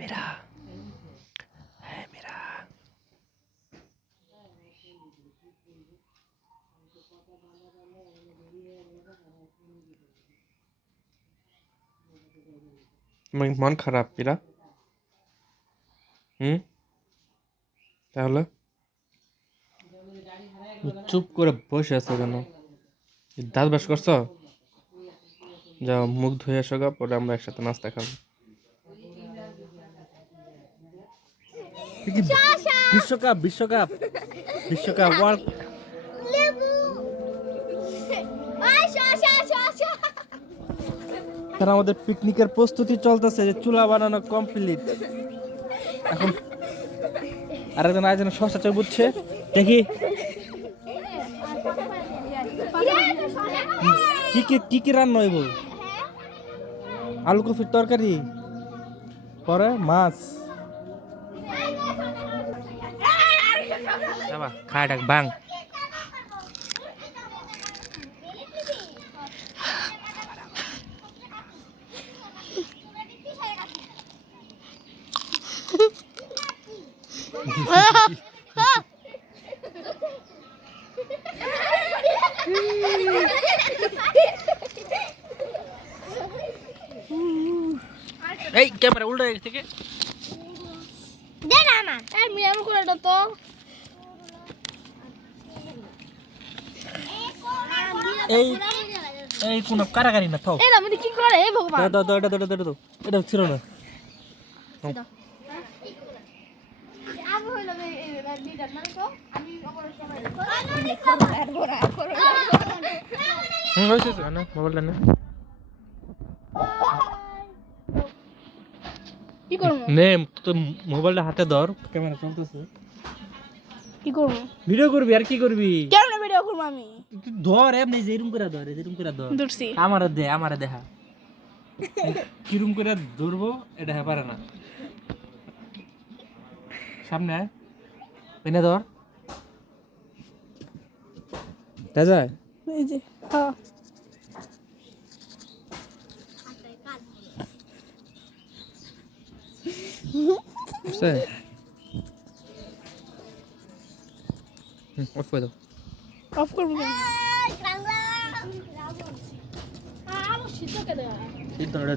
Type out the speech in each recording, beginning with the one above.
मेरा है मेरा মন খারাপ এরা তাহলে চুপ করে বসে আছো কেন? দাঁত ব্রাশ করছো? যাও মুখ ধুয়ে আসো গা, পরে আমরা একসাথে নাস্তা খাবো। বিশ্বকাপ বিশ্বকাপ বিশ্বকাপ ওয়ার্ল্ড তারা আমাদের পিকনিকের প্রস্তুতি চলতেছে, যে চুলা বানানো কমপ্লিট। এখন আরেকজন আয়োজন শশা চা বুঝছে দেখি কি কি রান্না হইব। আলু কফির তরকারি, পরে মাছ। খায় ডাক বাং এই ক্যামেরা উল্টো থেকে দে না না আমি এমন করে দাও তো। এই এই কোন কারাগারি না থাও। এই না মানে কি করে হে ভগবান। দাও দাও এটা দাও দাও এটা ছিল না। আমি হইলো এই লিডার মানে তো আমি অপারেশন হইছে না মোবাইলটা না। কি করব? নে তো মোবাইলটা হাতে ধর, ক্যামেরা চলতেছে। কি করব? ভিডিও করবি আর কি করবি? কেমনে ভিডিও করব আমি? ধর এমনি যেরকম করে ধর, এরকম করে ধর। ধরছি। আমারে দেখা কিরম করে ধরবো এটা পারে না। সামনে আয়, এনে ধর। যায় এই যে হ্যাঁ বুঝছে? অফ করে দাও। অফ করব কেন? আলো শীত কে দেয়। এই তো এটা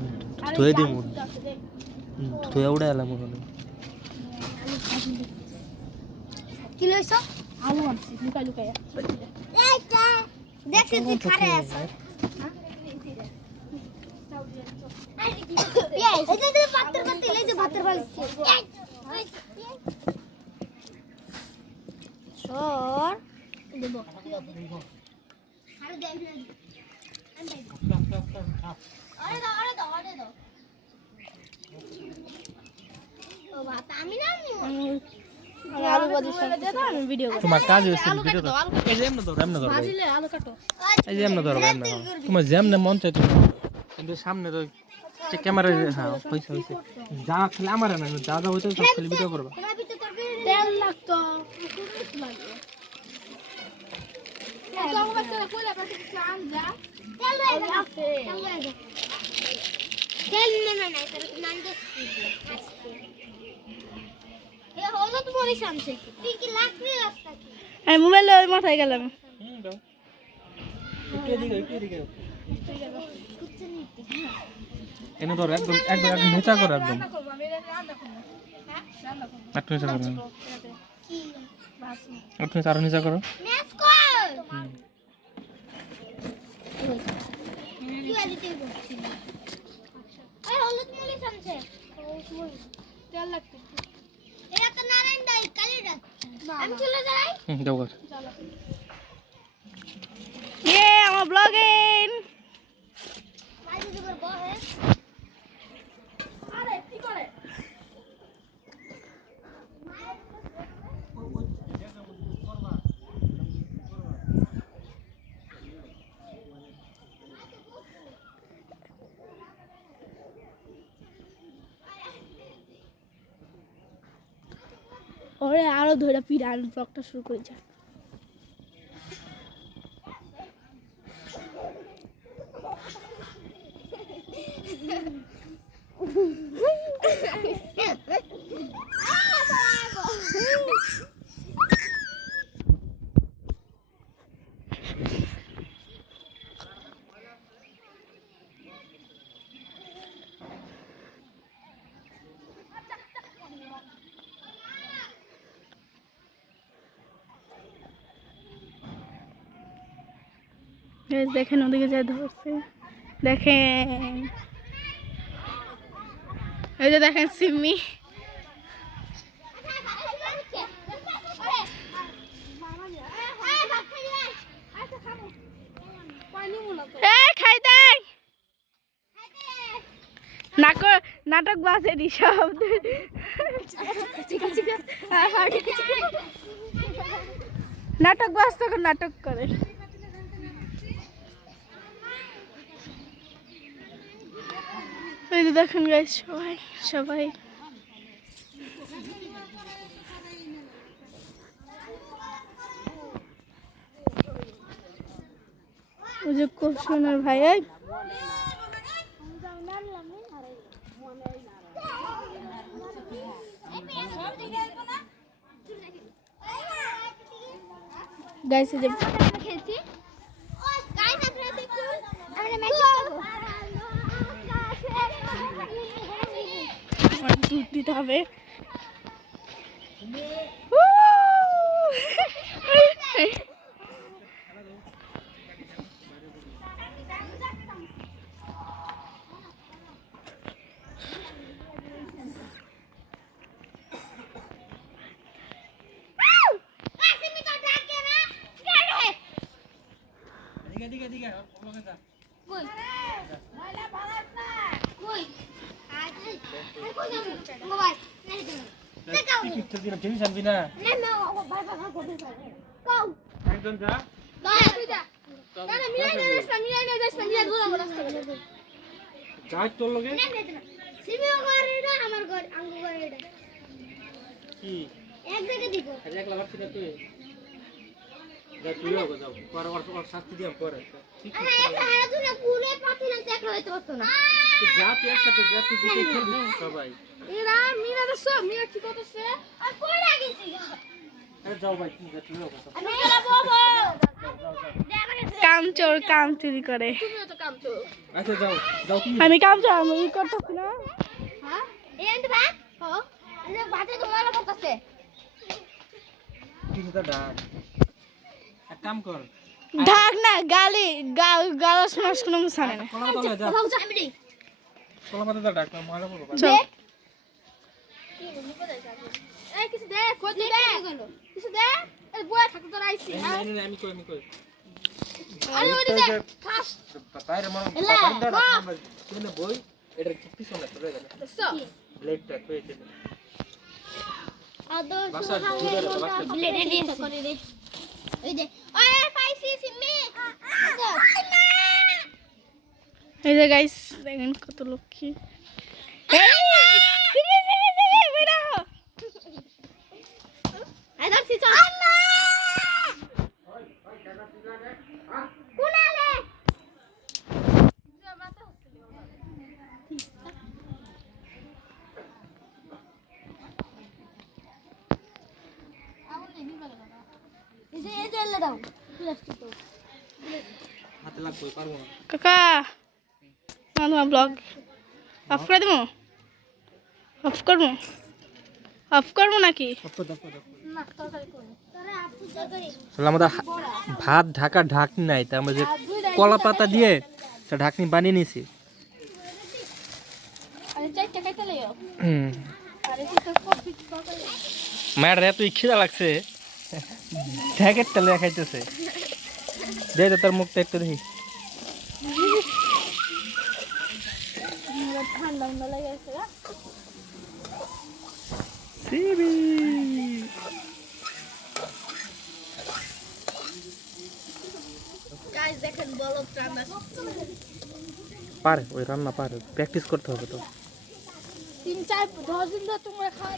ধুয়ে দিই মুখ, ধুয়ে উড়ে এলাম ওখানে। কি লইছ? আলু আনছি লুকাই লুকাই। এইটা দেখছি তুই খারে আছে। এই যে পাত্র করতে এই যে ভাতের বালছি। সর দেব। আরে দেখ আরে দাও। ও ভাত আমি না আমি আলু ভাজি সাথে দে দাও আমি ভিডিও করব। তোমার কাজ হইছে ভিডিও তো। এই যে এমন ধর ভাজিলে আলু কাটো। এই যে এমন ধর এমন। তোমার যেমনে মন চাই তুমি, কিন্তু সামনে তো ক্যামেরা। হ্যাঁ হইছে যা খালি আমার না, যা যা হইছে সব খালি ভিডিও করবা। তেল লাগতো লাগে। তো আমার কাছে কইলা কাছে চান যা তেল লাগবে। তেল না তার নাম দেখছি আজকে এ হলো তো মনে সামছে তুই কি লাগবে রাস্তা কি আমি মোবাইলে মাথায় গেলাম। দাও একটু দিকে এনে ধর একদম নিচা করো, একদম একটু নিচা করো, একটু আরো নিচা করো। আমার ব্লগিং ওরে আরো ধরে পিরান ব্লগটা শুরু করে যা দেখেন ওদিকে যা ধরছে দেখেন এই যে দেখেন সিম্মি খাই দেয় নাটক বাসেরই সব নাটক বাস তখন নাটক করে এই যে দেখেন গাইস সবাই সবাই ওই যে কোশনের ভাই এই গাইস যে খেলছি ও গাইস আপনারা দেখুন আমরা ম্যাচ করব দুধ দিতে হবে কামচোর কাম চুরি করে আমি কামচোর আমি করতেছি না ঢাক না গালি গালাস মাস কোনো সানে না এই যে গাইস দেখেন কত লক্ষ্মী কাকা তোমার ব্লগ অফ করে দেবো অফ করবো নাকি আমাদের ভাত ঢাকা ঢাকনি নাই তা আমরা যে কলা পাতা দিয়ে ঢাকনি বানিয়ে নিয়েছি মায়ের এত খিদা লাগছে জ্যাকেটটা লেখা খাইতেছে দে তো তার মুখটা একটু দেখি পারে ওই রান্না পারে প্র্যাকটিস করতে হবে তো 3-4-10 দিন ধরে তোমরা খাওয়া